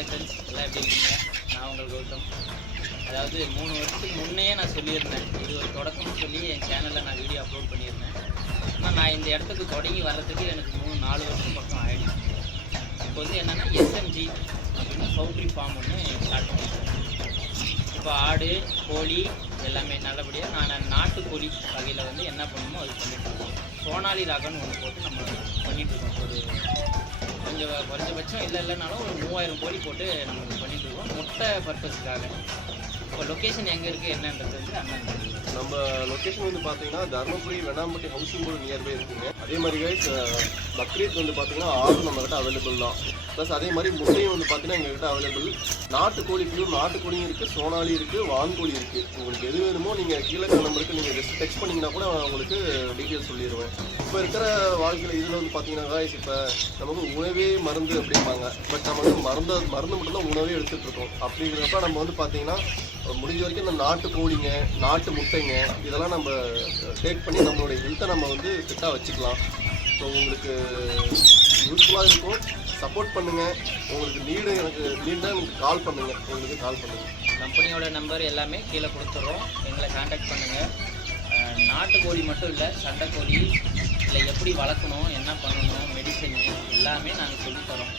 Hi friends, எல்லாம் எப்படி இருக்கீங்க? நான் உங்கள் கௌதம். அதாவது 3 வருஷத்துக்கு முன்னையே நான் சொல்லியிருந்தேன், இது ஒரு தொடக்கம்னு சொல்லி என் சேனலில் நான் வீடியோ அப்லோட் பண்ணியிருந்தேன். ஆனால் நான் இந்த இடத்துக்கு தொடங்கி வர்றதுக்கு எனக்கு 3-4 வருஷம் பக்கம் ஆகிடுச்சு. இப்போ வந்து என்னென்னா எஸ்எம்ஜி அப்படின்னு பவுல்ட்ரி ஃபார்ம் ஒன்று ஸ்டார்ட் பண்ணியிருக்கேன். இப்போ ஆடு, கோழி எல்லாமே நல்லபடியாக நான் நாட்டுக்கோழி வகையில் வந்து என்ன பண்ணணுமோ அது பண்ணிட்டுருக்கோம். சோனாலி ராகன்னு ஒன்று போட்டு நம்ம பண்ணிகிட்ருக்கோம். ஒரு கொஞ்சம் குறைஞ்சபட்சம் இல்லைனாலும் ஒரு 3000 கோழி போட்டு நம்ம பண்ணிகிட்ருக்கோம் முட்டை பர்பஸுக்காக. இப்போ லொக்கேஷன் எங்கே இருக்குது என்னன்றது வந்து அண்ணன் நம்ம லொக்கேஷன் வந்து பார்த்தீங்கன்னா Dharmapuri Vennampatti housing board nearby இருக்குங்க. அதே மாதிரி கைஸ் பக்ரீத் வந்து பார்த்தீங்கன்னா ஆடும் நம்மக்கிட்ட அவைலபிள் தான். ப்ளஸ் அதே மாதிரி முட்டையும் வந்து பார்த்தீங்கன்னா எங்ககிட்ட அவைலபிள். நாட்டுக்கோழி பியூர் நாட்டுக்கோழியும் இருக்குது, சோனாலி இருக்குது, வான்கோழி இருக்குது. உங்களுக்கு எது வேணுமோ நீங்கள் கீழே நம்பருக்கு நீங்கள் ஜஸ்ட் டெக்ஸ்ட் பண்ணிங்கன்னா கூட உங்களுக்கு டீட்டெயில்ஸ் சொல்லிடுவேன். இப்போ இருக்கிற வாழ்க்கையில் இதில் வந்து பார்த்தீங்கன்னா கைஸ் இப்போ நமக்கு உணவே மருந்து அப்படிம்பாங்க. பட் நம்ம வந்து மருந்து மட்டும்தான் உணவே எடுத்துகிட்டு இருக்கோம். அப்படிங்கிறப்ப நம்ம வந்து பார்த்தீங்கன்னா முடிஞ்ச வரைக்கும் இந்த நாட்டு கோழிங்க, நாட்டு முட்டைங்க இதெல்லாம் நம்ம டேக் பண்ணி நம்மளுடைய ஹெல்த்தை நம்ம வந்து ஃபிட்டாக வச்சுக்கலாம். ஸோ உங்களுக்கு யூஸ்ஃபுல்லாக இருக்கும். சப்போர்ட் பண்ணுங்கள். உங்களுக்கு நீடாக எனக்கு கால் பண்ணுங்கள். கம்பெனியோட நம்பர் எல்லாமே கீழே கொடுத்துட்றோம், எங்களை கான்டாக்ட் பண்ணுங்கள். நாட்டுக்கோழி மட்டும் இல்லை, சண்டைக்கோழி இல்லை எப்படி வளர்க்கணும், என்ன பண்ணணும், மெடிசனு எல்லாமே நாங்கள் சொல்லித்தரோம்.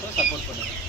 ஸோ சப்போர்ட் பண்ணுங்கள்.